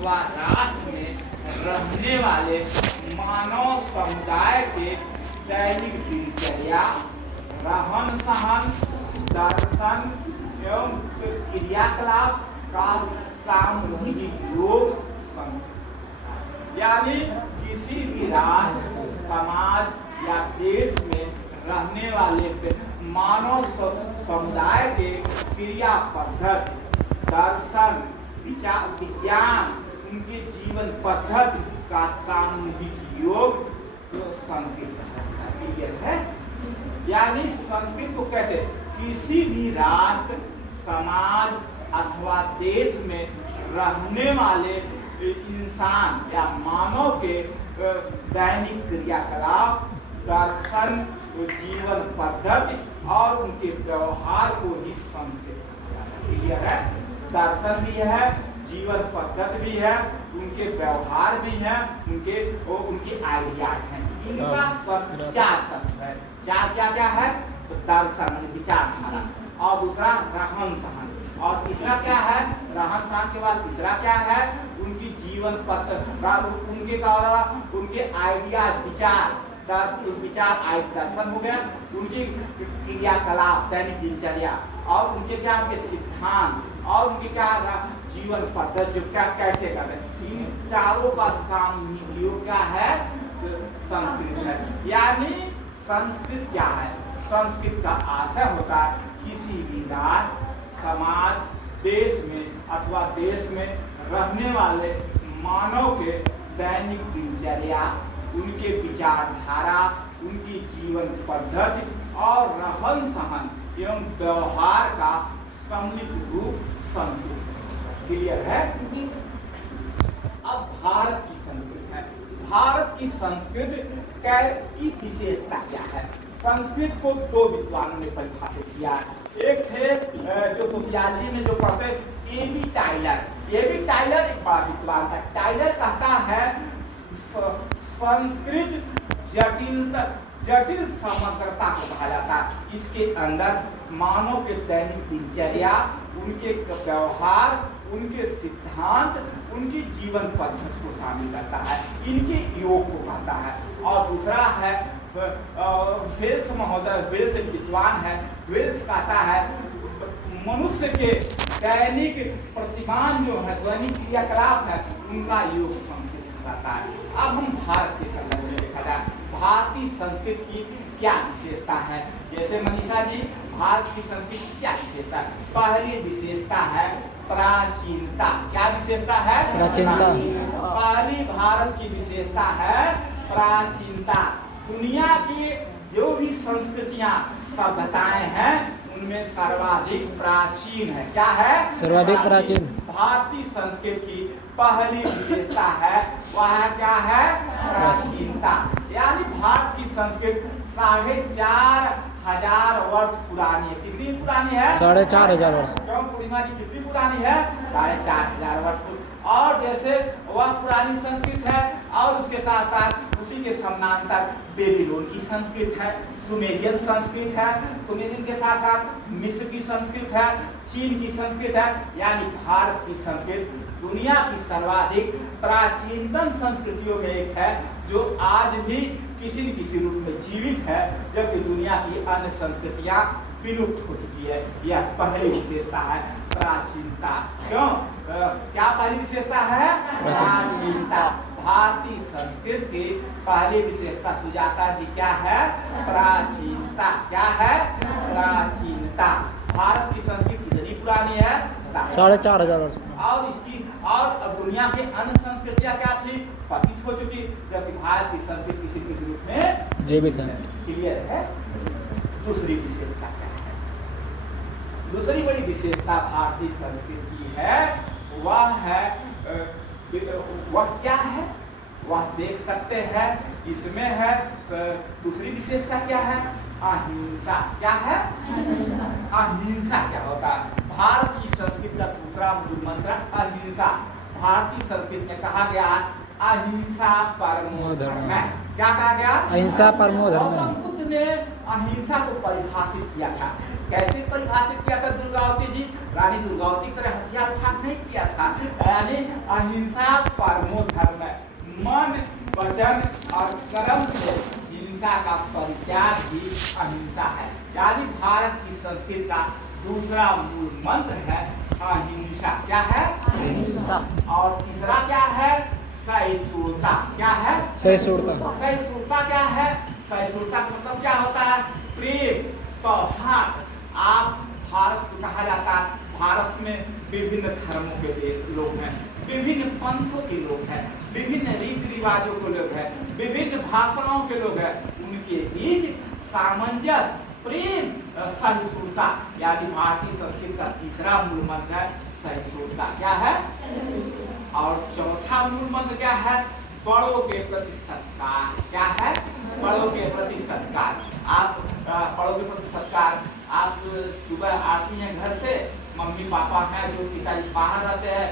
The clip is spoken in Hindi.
अथवा राष्ट्र में रहने वाले मानव समुदाय के दैनिक दिनचर्या, रहन सहन, दर्शन एवं क्रियाकलाप का सामूहिक योग संस्कृति। यानी किसी भी राष्ट्र, समाज या देश में रहने वाले मानव समुदाय के क्रिया पद्धति, दर्शन, विचार, विज्ञान, उनके जीवन पद्धति का सामूहिक योग संस्कृत है। यानी संस्कृत को कैसे किसी भी राष्ट्र, समाज अथवा देश में रहने वाले इंसान या मानव के दैनिक क्रियाकलाप, दर्शन, जीवन पद्धति और उनके व्यवहार को ही संस्कृत है। दर्शन भी है, जीवन पद्धति भी है, उनके व्यवहार भी है, उनके आइडियाज हैं। इनका सब चार तत्व है। चार क्या क्या है? तो दर्शन विचारधारा, और दूसरा रहन सहन, और तीसरा क्या है? रहन सहन के बाद तीसरा क्या है? उनकी जीवन पद्धति, उनके आइडियाज, विचार, दर्शन हो गया, उनकी क्रियाकलाप, दैनिक दिनचर्या, और उनके क्या सिद्धांत, और उनके क्या जीवन पद्धति जो क्या कैसे करते हैं। इन चारों का सामूहिक योग क्या है? संस्कृत है। यानी संस्कृत क्या है? संस्कृत का आशय होता है किसी भी राष्ट्र, समाज, देश में अथवा देश में रहने वाले मानव के दैनिक दिनचर्या, उनके विचारधारा, उनकी जीवन पद्धति और रहन सहन एवं व्यवहार का सम्मिलित रूप संस्कृत। क्लियर है? अब भारत की संस्कृति है। भारत की संस्कृति की विशेषता क्या है? संस्कृत को दो विद्वानों ने परिभाषित किया। एक थे जो सोशियोलॉजी में जो पढ़ते ए.बी. टाइलर। ए.बी. टाइलर एक बड़ा विद्वान था। टाइलर कहता है संस्कृत जटिल समग्रता को कहा जाता है। इसके अंदर मानव के दैनिक दिनचर्या, उनके व्यवहार, उनके सिद्धांत, उनकी जीवन पद्धति को शामिल करता है, इनके योग को कहता है। और दूसरा है वेल्स महोदय, वेल्स एक विद्वान है, वेल्स कहता है मनुष्य के दैनिक प्रतिमान जो है, दैनिक क्रियाकलाप है, उनका योग संस्कृत कहलाता है। अब हम भारत के संदर्भ में देखा जाए, भारतीय संस्कृति की क्या विशेषता है? जैसे मनीषा जी, भारत की संस्कृति की क्या विशेषता है? पहली विशेषता है प्राचीनता। क्या विशेषता है? प्राचीनता। पहली भारत की विशेषता है प्राचीनता। दुनिया की जो भी संस्कृतियां, सभ्यताएं हैं, उनमें सर्वाधिक प्राचीन है। क्या है? सर्वाधिक प्राचीन। भारतीय संस्कृति की पहली विशेषता है, वह क्या है? प्राचीनता। यानी भारत की संस्कृति 4,500 वर्ष पुरानी है। कितनी पुरानी है? 4,500 वर्ष। क्यों पूर्णिमा जी, कितनी पुरानी है? 4,500 वर्ष। और जैसे वह पुरानी संस्कृत है, और उसके साथ साथ उसी के समानांतर बेबीलोन की संस्कृत है, सुमेरियन संस्कृत है, सुमेरियन के साथ साथ मिस्र की संस्कृत है, चीन की संस्कृत है। यानी भारत की संस्कृत दुनिया की सर्वाधिक प्राचीनतम संस्कृतियों में एक है, जो आज भी किसी न किसी रूप में जीवित है, जबकि दुनिया की अन्य संस्कृतियां विलुप्त हो चुकी है। यह पहली विशेषता है, प्राचीनता। क्यों? क्या पहली विशेषता है? प्राचीनता। भारतीय संस्कृति की पहली विशेषता, सुजाता जी, क्या है? प्राचीनता। क्या है? प्राचीनता। भारत की संस्कृति कितनी पुरानी है? 4,500 वर्ष। और इसकी और दुनिया के अन्य संस्कृतियां क्या थी? पतित हो चुकी, जबकि भारत की संस्कृति किसी किसी रूप में जीवित है। क्लियर है? दूसरी विशेषता क्या है? दूसरी बड़ी विशेषता भारतीय संस्कृति की है, वह है वह क्या है? वह देख सकते हैं, इसमें है दूसरी विशेषता क्या है? अहिंसा। क्या है? अहिंसा क्या होता है? भारत की संस्कृति का दूसरा मूल मंत्र अहिंसा। भारतीय संस्कृति में कहा गया अहिंसा परमो धर्म है। क्या कहा गया? अहिंसा परमो धर्म है। गौतम बुद्ध ने अहिंसा को परिभाषित किया था। कैसे परिभाषित किया था दुर्गावती जी? रानी दुर्गावती की तरह हथियार उठा नहीं किया था। यानी अहिंसा परमो धर्म है। मन, वचन और कर्म से हिंसा का परित्याग भी अहिंसा है। यानी भारत की संस्कृति का दूसरा मूल मंत्र है अहिंसा। क्या है? अहिंसा। और तीसरा क्या है? सहिष्णुता। क्या है? सहिष्णुता। सहिष्णुता क्या है? सहिष्णुता का मतलब क्या होता है? प्रेम, सौहार्द। आप भारत को कहा जाता है, भारत में विभिन्न धर्मों के देश लोग हैं, विभिन्न पंथों के लोग हैं, विभिन्न रीति रिवाजों के लोग हैं, विभिन्न भाषाओं के लोग हैं। उनके बीच सामंजस्य, प्रेम, सहिष्णुता, यानी भारतीय संस्कृति का तीसरा मूल मंत्र है सहिष्णुता। क्या है? और चौथा मूल मंत्र क्या है? बड़ों के प्रति सत्कार। क्या है? बड़ों के प्रति सत्कार। आप बड़ों के प्रति सत्कार, आप सुबह आती हैं घर से, मम्मी पापा हैं जो पिताजी बाहर रहते हैं,